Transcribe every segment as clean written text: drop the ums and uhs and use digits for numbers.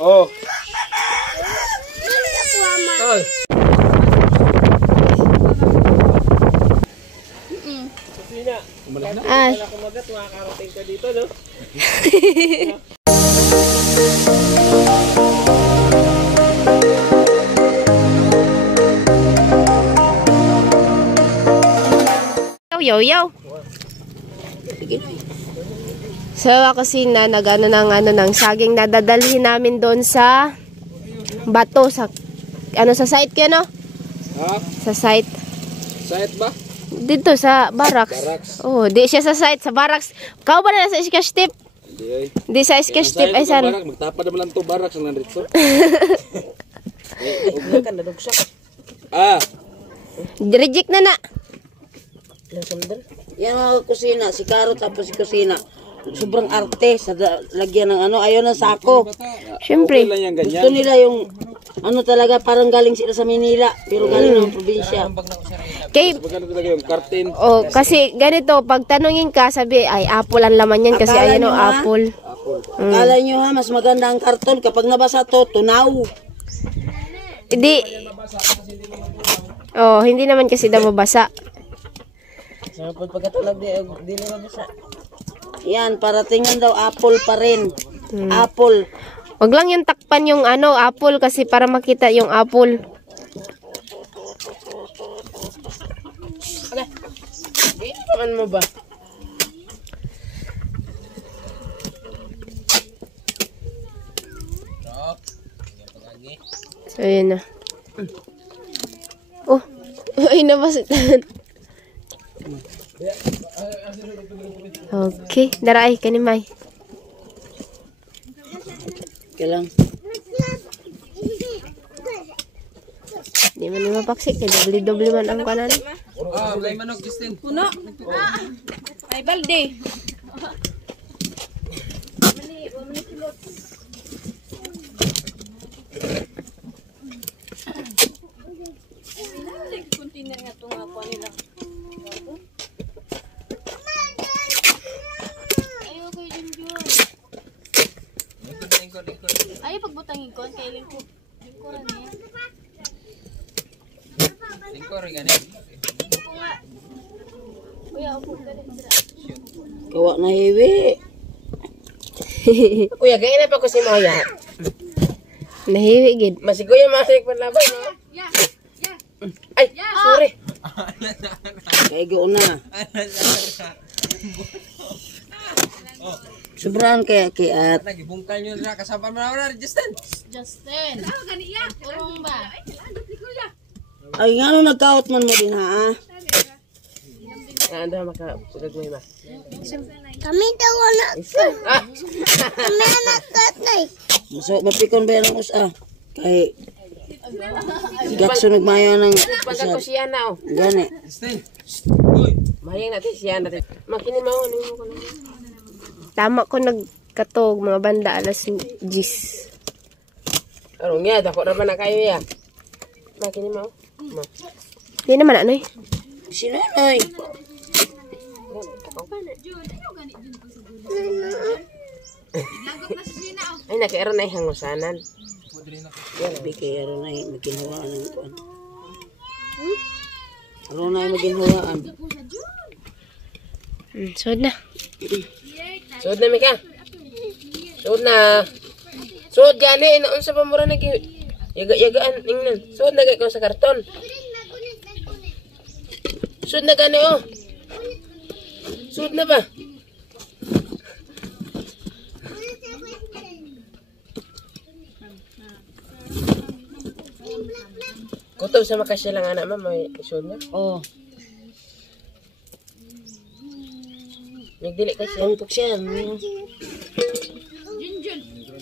Oh. Oy. Kusina. Ah. Wala kumagat, makakarating ka dito, no? Yo, yo. So, kusina, nag-ano ng saging na dadalhin namin doon sa bato, sa site ka, no? Ha? Sa site. Site ba? Dito sa barracks. Barracks. Oh, di siya sa site, sa barracks. Kau ba na sa sketch tip? Hindi ay. Di sa sketch tip ay san. Magtapad naman lang to barracks ang nandito. Reject na. Yan ang kusina, si Karo tapos si kusina. Sobrang arte sa lagyan ng ano, ayaw ng sako. Siyempre. Okay lang yan, ganyan. Gusto nila yung ano talaga, parang galing sila sa Manila, pero galing ng probinsya. Kay, Magkano talaga yung curtain? oh, kasi ganito, pag tanungin ka, sabi, ay, apple ang laman yan kasi Akala ayun o, nyo, ha? apple. Akala nyo ha, mas maganda ang karton kapag nabasa to, tunaw. Hindi. Oh, hindi naman kasi daw mabasa. Sa pagkatulog di na mabasa. Yan, para tingnan daw apple pa rin. Apple. Wag lang yung takpan yung ano, apple kasi para makita yung apple. Ano mo ba? So, yun na. Oh, ay nabasitan. Okay, daray kanimay. Kailang. Di man na mapaksik, doble man ang kanan. May manok, Justin. Puno. Ay, balde. Ayaw pagbutangin ko, kaya lingkuran niya. Lingkor, ganyan. Ako nga. Kuya, upo ka rin sila. Kawa na hiwi. Kuya, gaya na pa ko si Maya. Nahiwi gid. Masiguya masig panlabay, no? Yeah. Ay, sorry. Kaigo na. Sobrang kaya at Nagibungkal nyo na kasama mo na Justin. Justin. Ano gani ya? Urong ba? ay nga nung nagkaot man mo din ha. Anda makapagod mo ba? Kami daw na. Kami anak tatay. So mapikon ba yan ang usa? Kay Gatso nagmayo ng Pagka ko siya na, oh. gani. Justin. Uy. Mahayang natin siya natin. Makinin mo, ano mo ko lang. Tama ko nagkatog mga banda alas 10. Arong ya, dako na ba na kayo ya? Makinin mo. Mo. Di naman ano eh. Sino noy? Ay, nakairo na ihangusanan. Sabi kay aron ay maginhawaan ng kuan. Aron ay maginhawaan. Sod na. Suod na, Mika. Suod na. Suod gani, naon sa pamura na yagaan, ingnan. Suod na ko sa karton. Suod na gani, oh. Suod na ba? Kutob sa makasya lang anak ma, may suod na. Oh, Nagdili kasi. ang siya.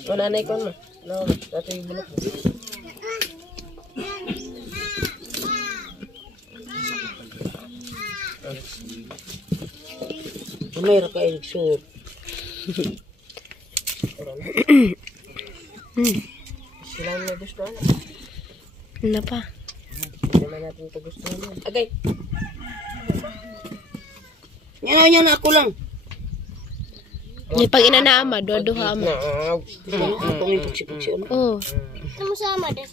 O nanay ko mo. No, dato yung bulok. May ra ka igsur. Sila na gusto na. Ano pa? Hindi naman natin ito gusto na. Agay. Yan ako lang. Di pag inanaama, duha mo. Pumipugsi-pugsi. Oh, Kamu sama deh.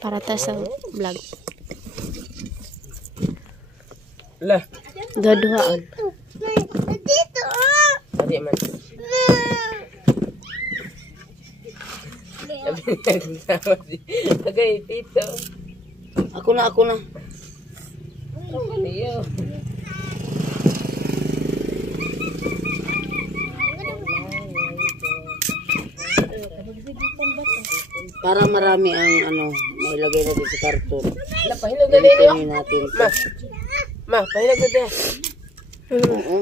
para ta sa vlog. Lah, Duha-duhaan. Dito. tadi man. Agay, tito. Ako na. Iyo. Para marami ang mailagay natin sa karton. Wala, pahinog na din yun. Tingnan natin. Ma, pahinog na din. Oo.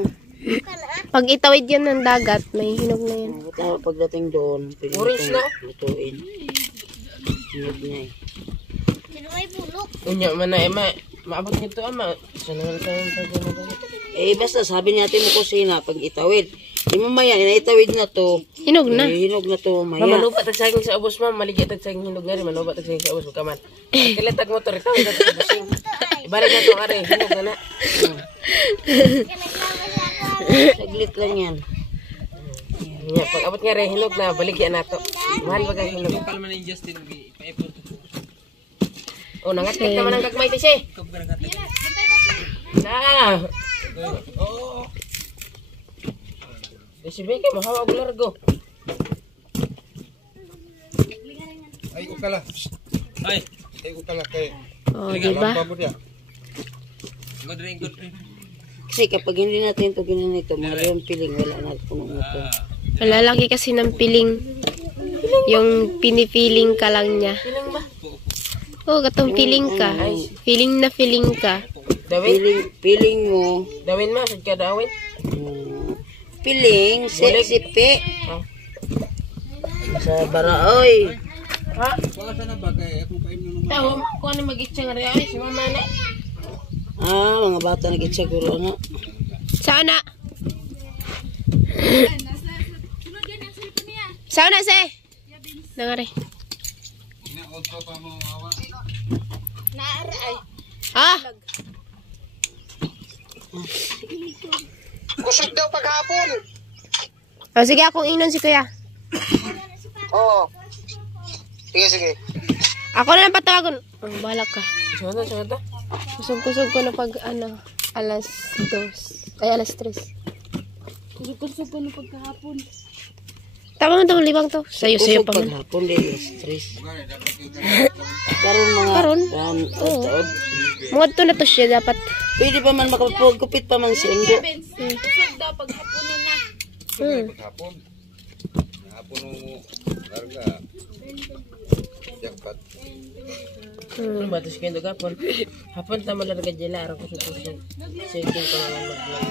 Pag itawid yan ng dagat, may hinog na yan. Pagdating doon, pwede Orange na? lutuin. Hinog niya eh. Sino may bulok? Unya man na, maabot nito ama. Sana lang tayo sa gano'n. Basta sabi ni ate mo kusina, pag itawid. Mamaya, inaitawid na to. Hinog na. Hinog na to, maya. Manubat ang saging sa ubos, ma'am. Maligit ang saging hinog na rin. Manubat ang saging sa ubos. Kaman. Kilatag mo to, ritawid ang ubosing. Ibalik na itong ari. Hinog na na. Saglit lang yan. Nya, pag abot nga rin, hinog na. Baligyan na to. Mahal ba kang hinog? Palman ni Justin, ipaipon to. Oh, nangatik naman ang gagmay kasi. Ikaw ba nakatik? Na! Oo. Kasi beke, mahawa ko largo. Ay, ukala. Ay, Ay, ukala kay. Oh, di ba? Pabor ya. good ring, good ring. Kasi kapag hindi natin ito ginanito, mayroon piling, wala na punong ito. Malalaki kasi ng piling. Yung pinipiling ka lang niya. Piling ba? Oh, katong piling ka. Feeling na feeling ka. Dawin? Piling mo, Dawin ma, sad ka dawin. piling, sipi. Ah. Sa baraoy. Ha? Baka sana ba kay ako kaim nung Tahu, kung ano mag-itchang rin ay, si mama na. Mga bata nag-itsiguro na. Sana. Sana se. Nangare. Ah. kusog daw paghapon. Oh, sige akong inon si kuya. Oo. Sige. Ako na lang patawagon. Oh, bahala ka. Saan? Kusog-kusog ko na pag alas 2. Ay, alas 3. Kusog ko na pagkahapon. Tama mo itong libang to. Sayo-sayo pa man. Paghapon, di stress. Karon mga Karon? taod. Mga to na to siya dapat. Pwede pa man makapagkupit pa man si Undo. Kusog daw paghapon na. Paghapon. Hapon mo larga. Jackpot. Ano ba ito si Kendo Gapon? Hapon tama larga dila, araw ko sa setting ko naman mag-vlog.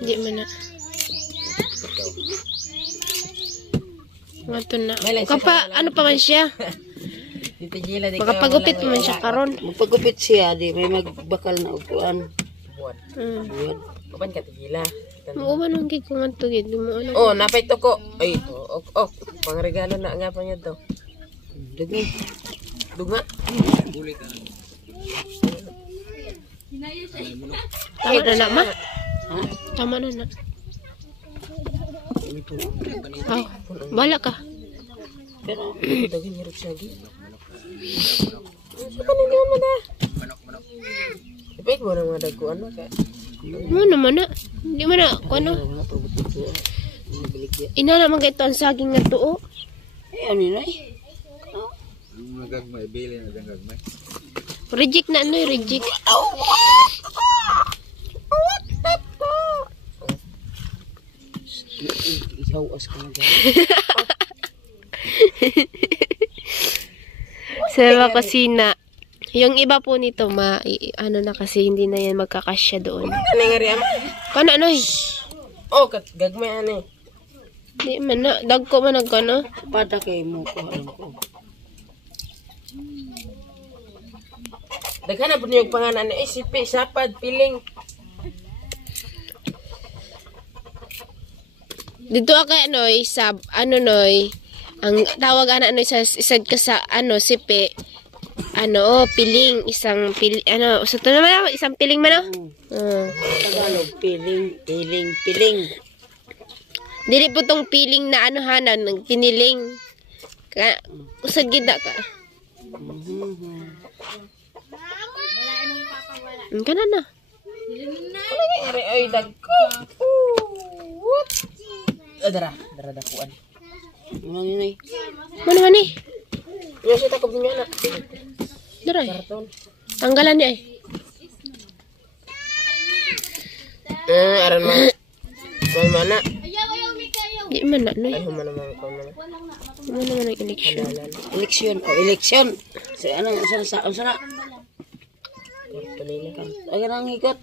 Hindi man na. Mga to na. Ano pa man siya? Dito Gila, di Makapagupit pa man siya karon. Magpagupit siya, di may magbakal na upuan. buwan. Buwan. Kapan ka Gila? Oo man ang gig ko nga to gid. Mo ano. Oh, napay to ko. Ay, ito. Pangregalo na nga pa niya to. Dugi. Duga. Tama na na ma. Ha? Tama na na. Oh, bahala ka. Pero, Daging hirap siya gi. Sa kanila mo na. Ipik mo na mga daguan mo ka. Mo naman na. Hindi man na. Ano? wala pa buto to. Nagbaligya. Ina naman kay ang saging nga tuo. Ano yun ay? Ang nagagmay, bili na gagmay. Reject na ano, reject. Ihawas ka na dyan. Sa kusina. Yung iba po nito, ano na kasi hindi na yan magkakasya doon. Ano nga rin ama? Kano ano eh? Oh, gagmay ano eh. Di man na. Dagko man nagkano. Pada kay mo ko, alam ko. Daghan na po niyo yung pangalan eh. Sipi, sapad, piling. Dito kay Noy, sa ano Noy, ang tawag ana Noy sa isad ka sa ano sipi. Ano, piling, isang ano, sa to naman isang piling man oh. Tagalog, piling. Dili po tong piling na ano hanan, ng piniling. Usad gid na ka. Kana na. Ari ay dagko. Dara dakuan. Ano yun eh? Mano man eh? Yo si takob niya na. Dara. Karton. Tanggalan niya eh. Aran mo. Kung mana. Di man na, noy. Ay humana man ko man. Ano naman ang eleksyon? Eleksyon. Oh, eleksyon. So, anong usan na? Kanina. Ayan ang hikot.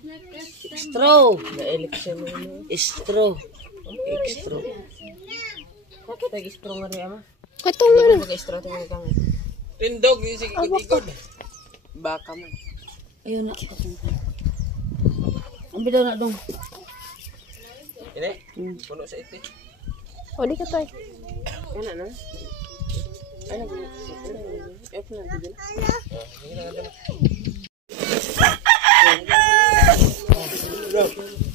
Straw. Na election mo. Straw. Straw. Bakit nag-strong nga rin ama? Katong ano? Mag-strong tingin kang Tindog, yung sige, ikot. baka man. Ayun na. Ang bidaw na dong. Ini, puno sa iti. O, di ka tayo. Ano na? Ano ba? F na dito na.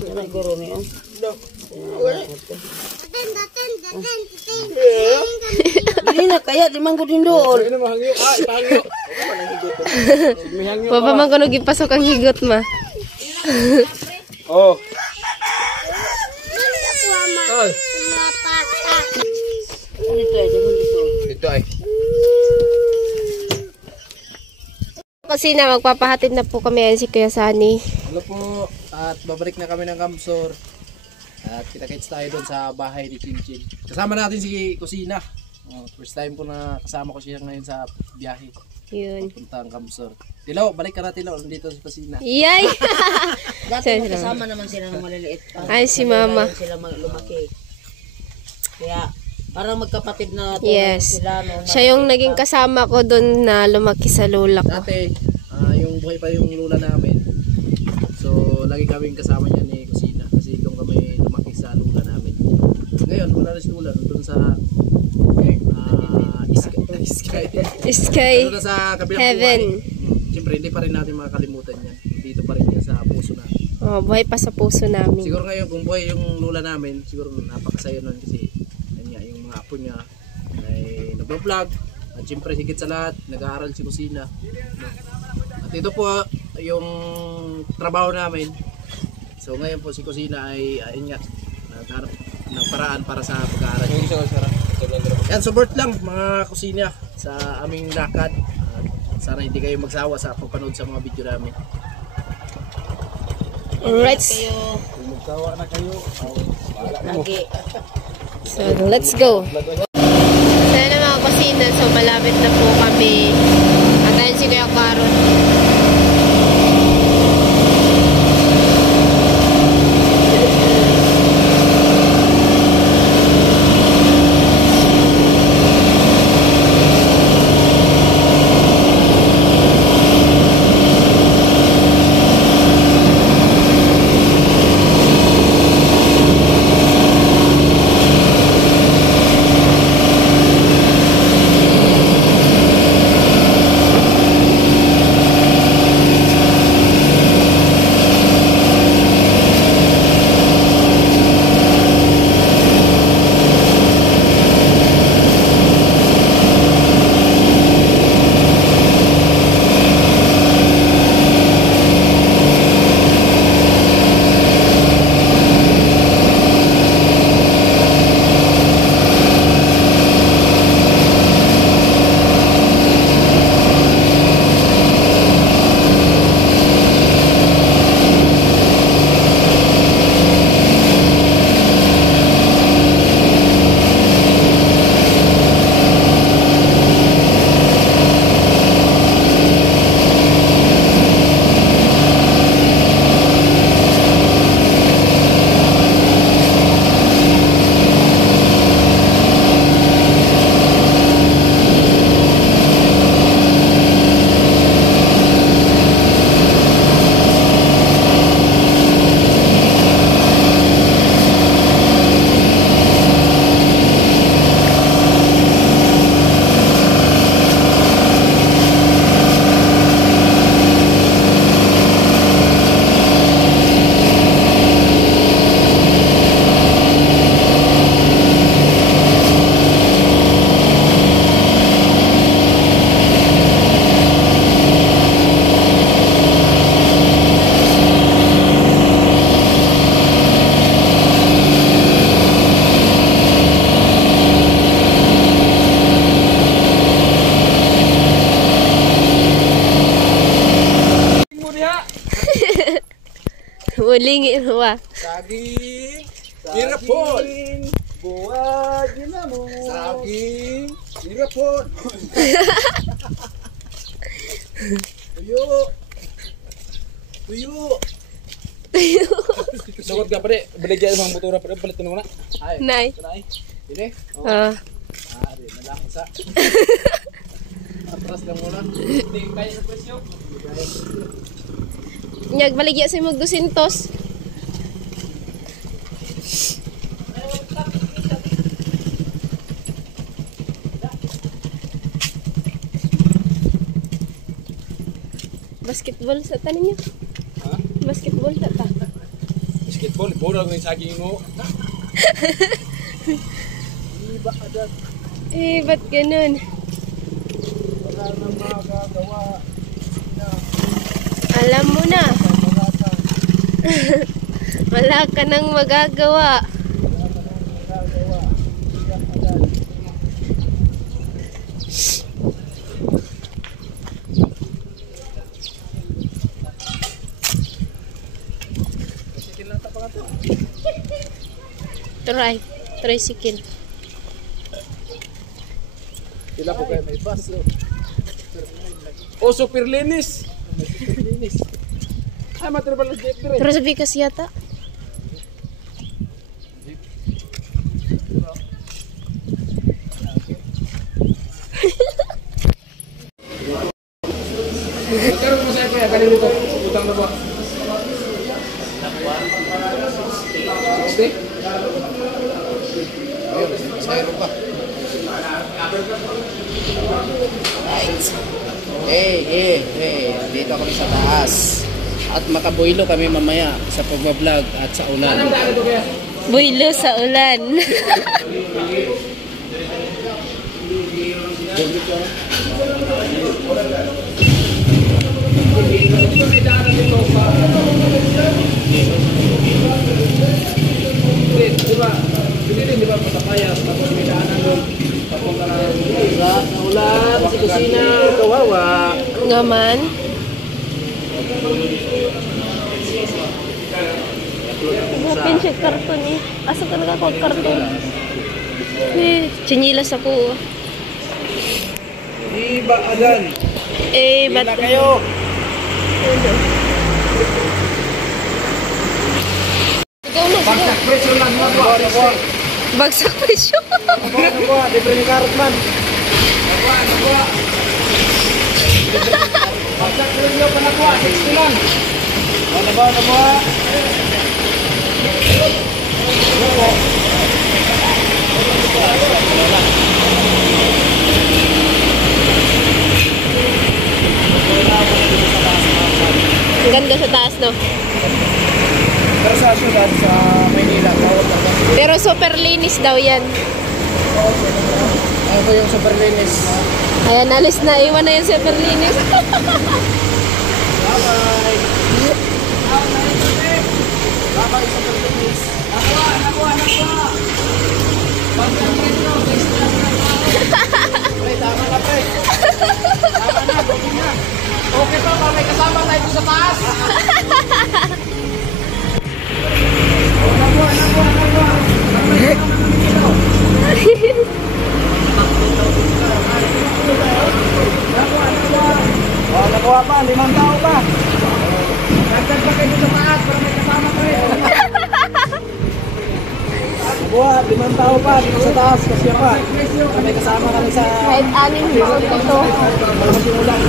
Yan ang guro niyo. Hindi na kaya, di man ko din doon. Papa man kuno gipasok ang higot ma. Oh. Ay, Dito ay, dito. dito ay. Kasi na magpapahatid na po kami ayan si Kuya Sunny. Hello po, at babalik na kami ng Kamsor. At kita-kits tayo doon sa bahay ni Chinchin. Kasama natin si Kusina. First time ko na kasama ko siya ngayon sa biyahe. Yun. Puntang Kamsor. Tilaw, balik ka na Tilaw. Nandito si Kusina. Yay! Dati magkasama naman sila ng maliliit pa. Ay, si Mama. Sila lumaki. Kaya, parang magkapatid na tulad Yes. sila. No, Siya yung naging kasama ko doon na lumaki sa lola ko. Dati, yung buhay pa yung lula namin. So, lagi kaming kasama niya ni Kusina. Kasi doon kami lumaki sa lula namin. Ngayon, wala na si lula. Doon sa Sky. Sky Doon na sa kabilang Heaven. buhay. Siyempre, hindi pa rin natin makakalimutan yan. Dito pa rin yan sa puso natin. Oh, buhay pa sa puso namin. Siguro ngayon kung buhay yung lula namin, siguro napakasaya nun kasi yan nga, yung mga apo niya ay nagbo-vlog at siyempre higit sa lahat nag-aaral si Kusina. No? At ito po yung trabaho namin. So ngayon po si Kusina ay ayun nga, naghanap ng paraan para sa pag-aaral. Yan, support lang mga Kusina sa aming lakad. Sana hindi kayo magsawa sa pagpanood sa mga video namin. Alright. lagi. So, let's go. Sana mga kusina. So, malapit na po kami. At ayun si Kuya Karon. Ulingi wa. Saging. Irapon. Buwag yun na mo. Saging. Irapon. Tuyo. Tuyo. Sukot ka pa rin. Baligyan mga motora pa rin. Palitin mo na. Ay. Nay. Tunay. Dili. Ah. Di malaki sa. Atras lang muna. Hindi kaya sa presyo. Nyag baligya sa mag 200. Basketball sa tanin niya. Ha? Basketball ta ta. Basketball. Bora ko yung saging mo. Ba't ganun? Wala nang magagawa. Alam mo na. Wala ka nang magagawa. Tricycle. Sila po kayo may bus. Oh, super linis. Ay, matribal na jeep dire. Pero sabi kasi yata. Magkaroon mo sa kuya. Galing dito. Utang na ba? 60? Sayro pa. Right. Dito kami sa taas. At makabuilo kami mamaya sa pagbablog at sa ulan. Builo sa ulan. Di ba masapayas? Tapos may daanan doon. Papunta na Ulan sa kusina. Kawawa. Ngaman. Open siya karton eh. Asa ka nagkakot karton? Chinilas ako. Iba agan. Ba't kayo. ikaw na siya. Presyo lang mo. Bagsak presyo. Nakuha. Libre ni Karot man. Nakuha. Bagsak presyo pa nakuha. 60 lang. Nakuha. Ang ganda sa taas, no? Pero sa syudad, sa Maynila, bawat na. Pero super linis daw yan. Ano yung super linis? Ayan, alis na. Iwan na yung super linis. Bye-bye. Bye-bye, super linis. Nakuha. Pre, tama na, pre. Tama na, buti na. Okay pa, may kasama tayo sa taas. Nakuha pa, 5 tao pa. Dagdag pa kayo sa taas para may kasama kayo. Nakuha, 5 tao pa dito sa taas kasi pa. Para may kasama kami sa... Kahit anin mo ito. Magsimula.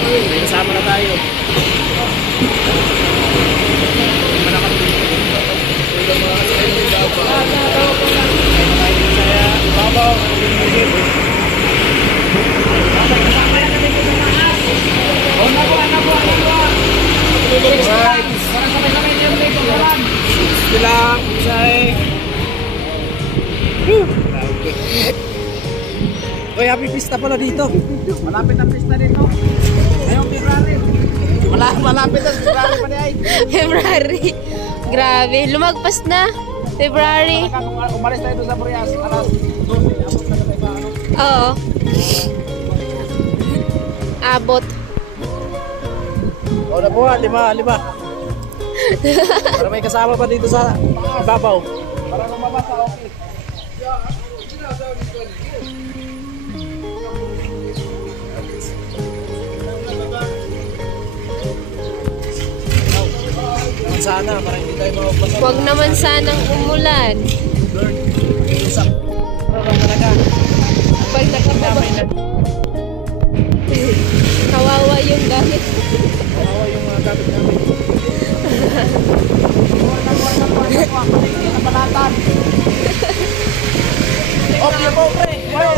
May kasama na tayo. Bilang say. Oy, happy pista pala dito. Malapit ang pista dito. Ngayong February. Malapit ang February pa niya. February. Grabe. Lumagpas na. February. Umalis tayo doon sa Burias. Alas 12. Abot na tayo ba? Oo. Abot. O, nakuha. 5. Para may kasama pa dito sa ibabaw. Para lumabas sa okay. Sana, para hindi tayo mapapasa. Huwag naman sanang umulan. Lord, usap. Ano talaga? Pag nakababa, kawawa yung gamit. Kawawa yung mga gamit namin. Okay po, pre. Wow.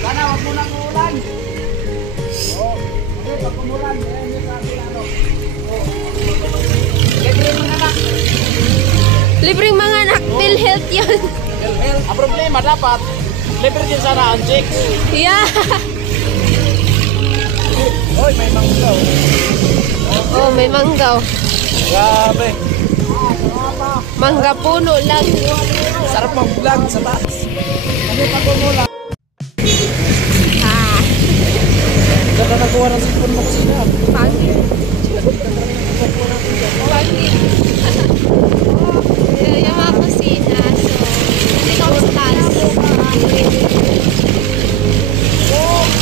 Sana wag mo nang uulan. Oh. Okay, pag umulan, yan yung sabi na ano. Oh. Libre mo na lang. Libreng mga anak, PhilHealth yun. Ang problema dapat, libre din sana ang chicks. Yeah. Hoy, may manggaw. Oh, may manggaw. Grabe. Mangga puno lang. Sarap mag-vlog sa taas. Ah, Ganda nakuha ng sipon mo kasi na. pangit. Pangit. Yung mga kusina. So, hindi ko sa taas.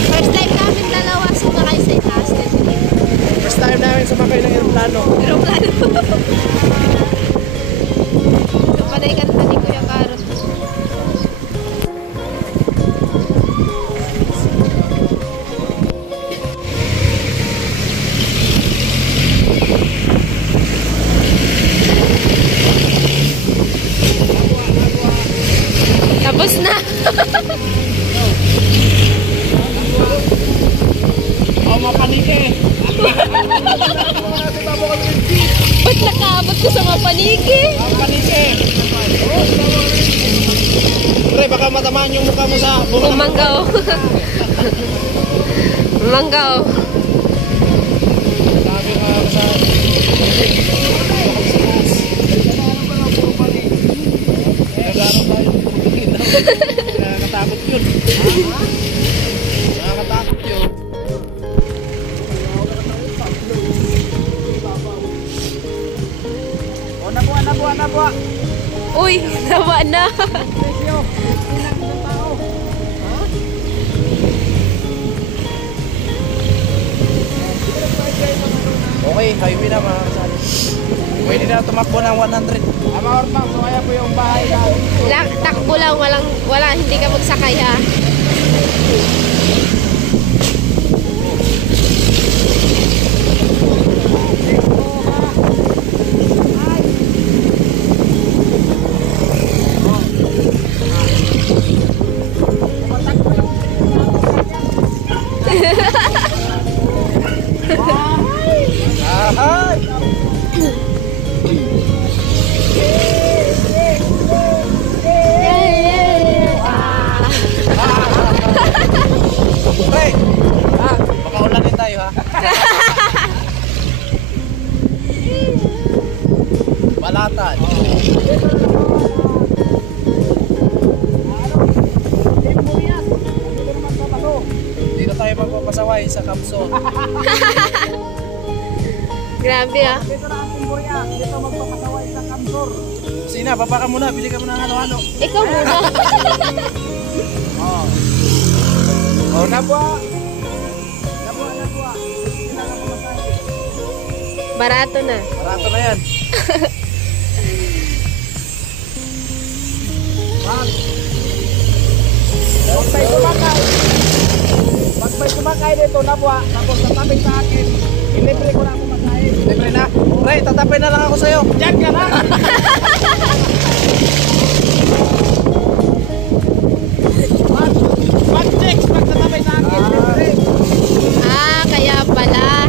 First time namin dalawa sumakay sa itaas. First time namin sumakay ng aeroplano. Pero plano. So, panay kanta ni Kuya Karot. Tapos na. Oh, mapanike. Ba't nakaabot ko sa mapaniki? Mapanike. Pre, baka matamaan yung mukha mo sa bunga. Manggaw. Manggaw. Sabi mga kasal. Nakakatakot yun. Nakakatakot yun. O, nabuha. Uy, nawa na. Presyo. Ilang isang tao. Okay, highway na mga kasal. Pwede na tumakbo ng 100. Ama Orpang, so kaya po yung bahay namin. Takbo lang, wala, hindi ka magsakay ha. Ahay! Pre! Baka ulanin tayo ha. Balatan. Dito tayo magpapasaway sa Kamso. Grabe ah. Dito na ang Timburya. Dito magpapasaway sa Kamsor. Sina, baba ka muna. Bili ka muna ng halo-halo. Ikaw muna. O, nabuha. Nabuha. Hindi na pumasahe. Barato na. Barato na yan. Pag may sumakay dito, nabuha. Tapos tatapin sa akin. Ilibre ko na ako masahe. Libre na. Pre, tatapin na lang ako sa'yo. Diyan ka na! Mag-text pag tatapin sa akin. Libre. Ah, kaya pala.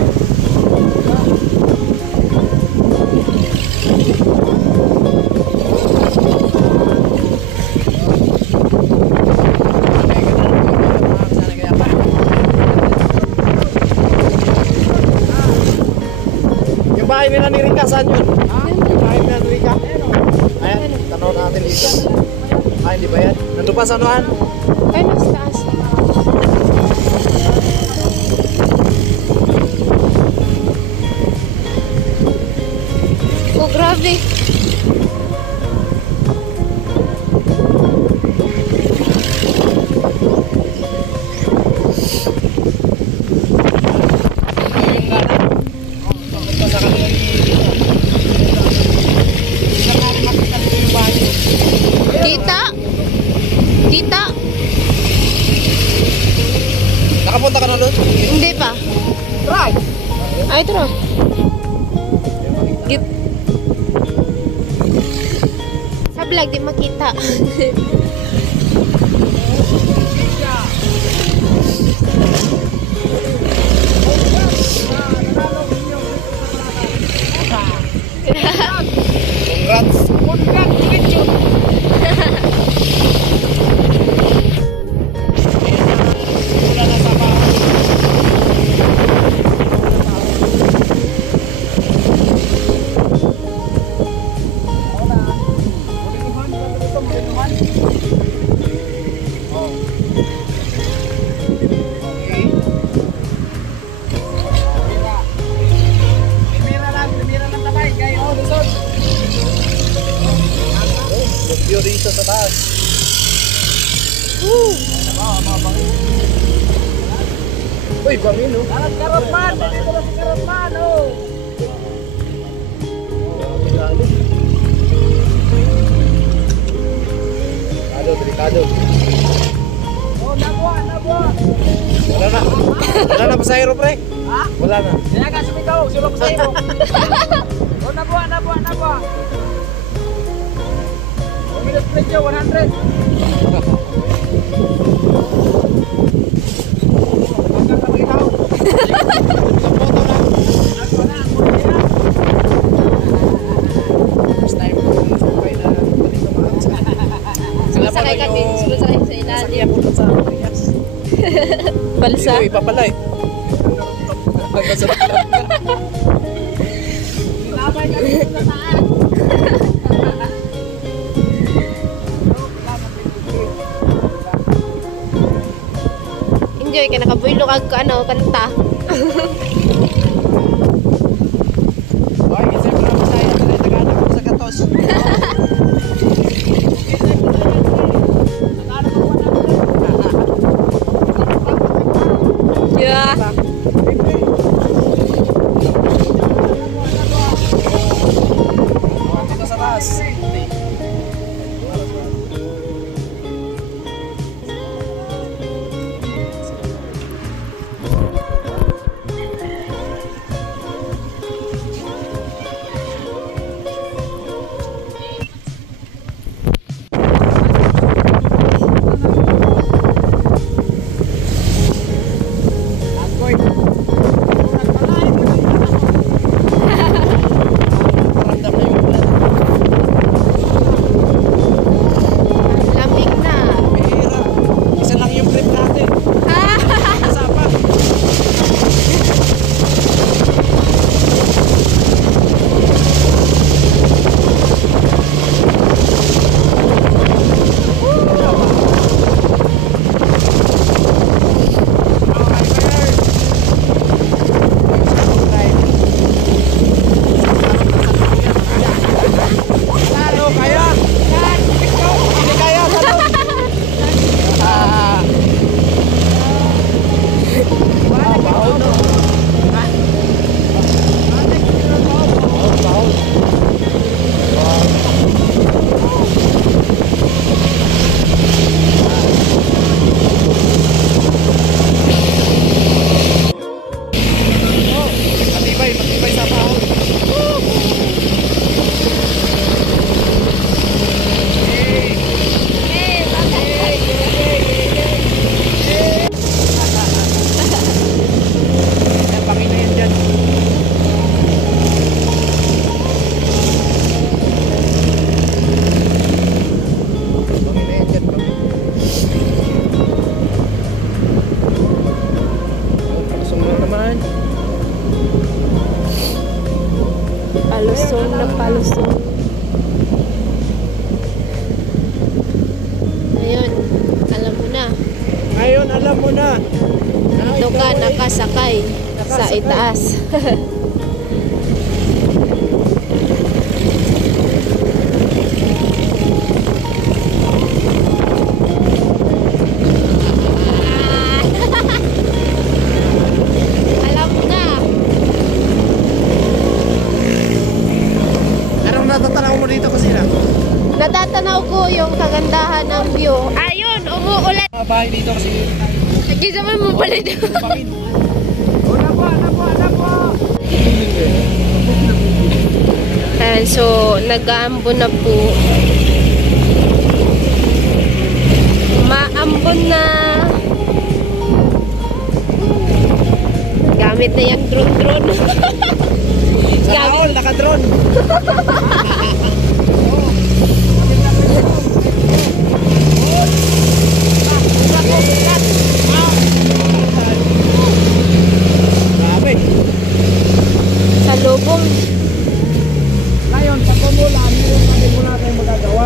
Yung bahay nila ni Rika, saan yun? Yung bahay nila ni Rika. Ayan, tanaw natin dito. Ay, hindi ba yan? Nandun pa sa anuhan? Ay, mas taas. Oh, grabe. Tita? Tita? Nakapunta ka na doon? Hindi pa. Try! Ay, tro. Git. Sa vlog, di makita. Congrats! View dito sa taas. Uy, bangin no? Karot man! Dito na si Karot man! Oh! Delikado. Oh, nabuha! Wala na. Wala na pasahero, pre. Ha? Wala na. Kaya ka sumigaw! Sulok sa'yo! Oh, nabuha! Oh, minus presyo, 100! Sumasakay kami sa ilalim. Balsa. Ito, ipapalay. Labay kami sa taas! Enjoy ka, nakabuilo kag ano, kanta. Oy, isa mo na masaya. Taga-taga ko sa katos. Yeah. Dito sa taas. Paramdam na yung ulan. Lamig na. Bihira. Isa lang yung trip natin. Kasapa. Ano kaya? Hindi kaya salo. Bahol no. Bahol. Matibay sa bahol. Yan, bangin na yan dyan. Bangin na yan dyan, bangin. Oh, palusong na naman. Palusong na palusong. Ngayon, alam mo na. Ngayon, alam mo na. Dito ka nakasakay sa itaas. Alam mo na. Anong natatanaw mo dito kasi na? Natatanaw ko yung kagandahan ng view. Ayun, umuulan. Mga bahay dito kasi Nagkisaman mo pala dito. bangin. Ayan, so nag-aambon na po. Maambon na. Gamit na yung drone-drone. Sa all, naka-drone. Grabe. Sa lubong. Ngayon, sa kumulan, hindi mo natin magagawa.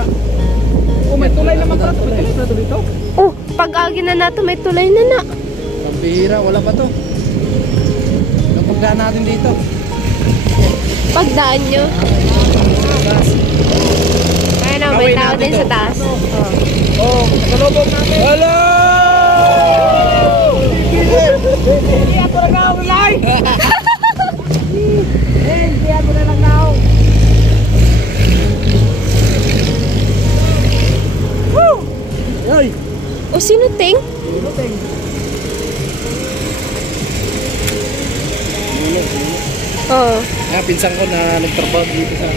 Oh, may tulay naman pala. May tulay na to dito. Oh, pag-agi na nato may tulay na na. Pambihira, wala pa to. Anong pagdaan natin dito? Pagdaan nyo. Ayun na, may Away tao natin din to. sa taas. Oh, nakalubog natin. Hello! Hindi ako nag-aulay! Hindi ako na nag-aulay! Woo! Yoy! O, sino ting? Sino, Teng? Oo. Pinsan ko na nagtrabaho dito sa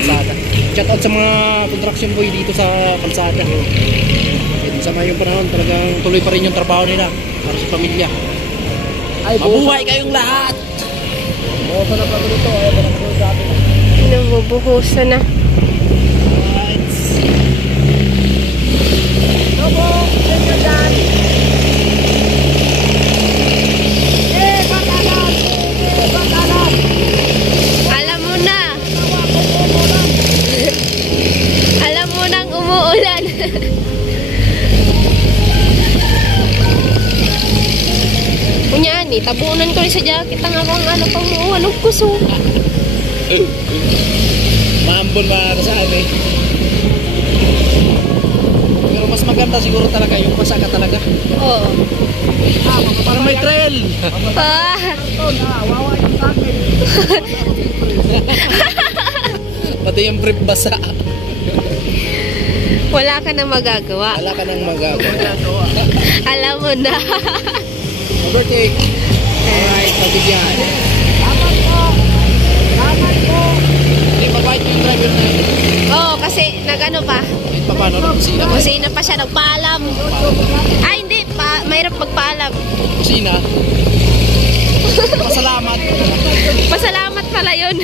kalsada. Shout out sa mga construction boy dito sa kalsada. Sa ngayong panahon talagang tuloy pa rin yung trabaho nila para sa pamilya. Mabuhay kayong lahat! Oo, pa na pa dito. Ayaw pa na pa sa atin. Nabubuhusan na. Lobo! Thank you, Dan! Batalan! Batalan! Alam mo na. Alam mo nang umuulan. Kunyani, tabunan ko rin sa jacket. Ang akong ano pang muuwan ng kuso. Maambon mga kasama. Pero mas maganda siguro talaga yung pasaka talaga. Oo. Para may trail! Ah. Pati yung brief basa. Wala ka na magagawa. Wala ka nang magagawa. Alam mo na. Overtake. Alright, pabigyan. Hindi, mabait yung driver na yun. Oo, kasi nag-ano pa. Kahit pa paano na kusina. Kusina pa siya, nagpaalam. Ay, hindi. Mahirap magpaalam. Kusina. Pasalamat. Pasalamat pala yun.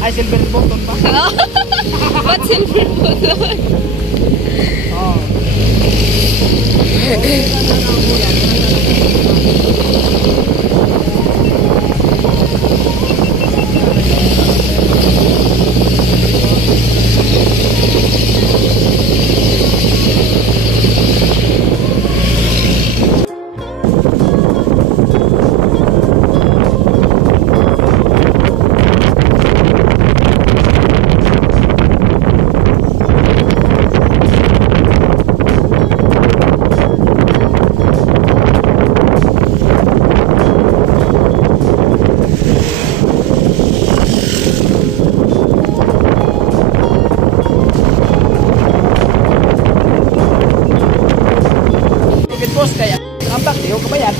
Ay, silver button pa. Ba't silver button? Boss, kaya ambak, di ko kabayan.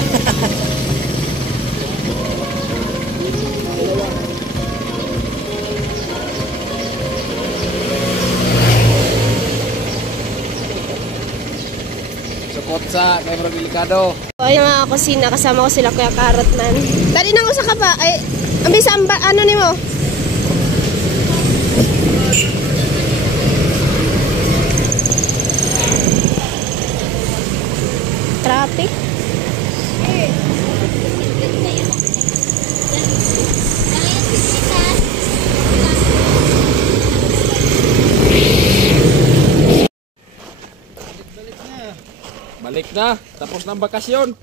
Support sa kay Bro Delicado. Ay, mga kusina, kasama ko sila Kuya Carrotman. Dali nang usa ka ba? Ay, ambis ano ni mo? Traffic. na. Tapos na ang bakasyon.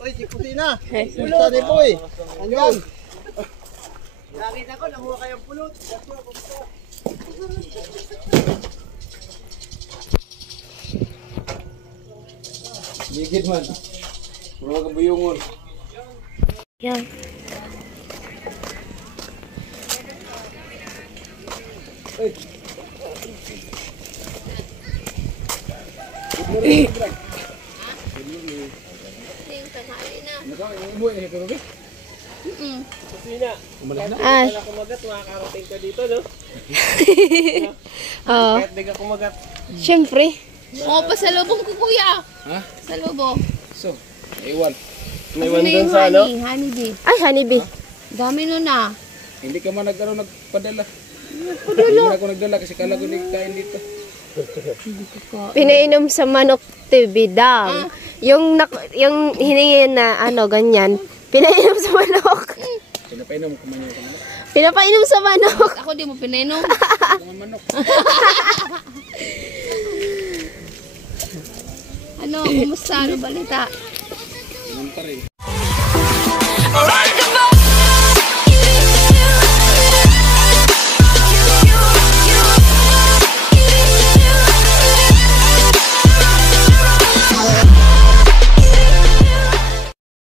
Oy, si Kusina. Kumusta ni Boy? Andyan. Nakita ko, nakuha kayong pulot. Ligid man. Mura ka buyungon. Yan. Ah. Kumagat, makakarating ka dito, no? Oo. Kahit di ka kumagat. Siyempre. Oh, pasalubong ko kuya. Ha? Salubong. So, iwan. Naiwan doon sa ano? Honey bee. Ay, honeybee. Dami nun ah. Hindi ka man nagpadala. Hindi ako nagdala kasi kala ko nagkain dito. Pinainom sa manok tibidang. Yung hiningi na ano, ganyan. Pinainom sa manok. Pinapainom ko man yung manok. Pinapainom sa manok. Ako di mo pinainom. Manok. Ano, kumusta? Ano balita? Ganun pa rin.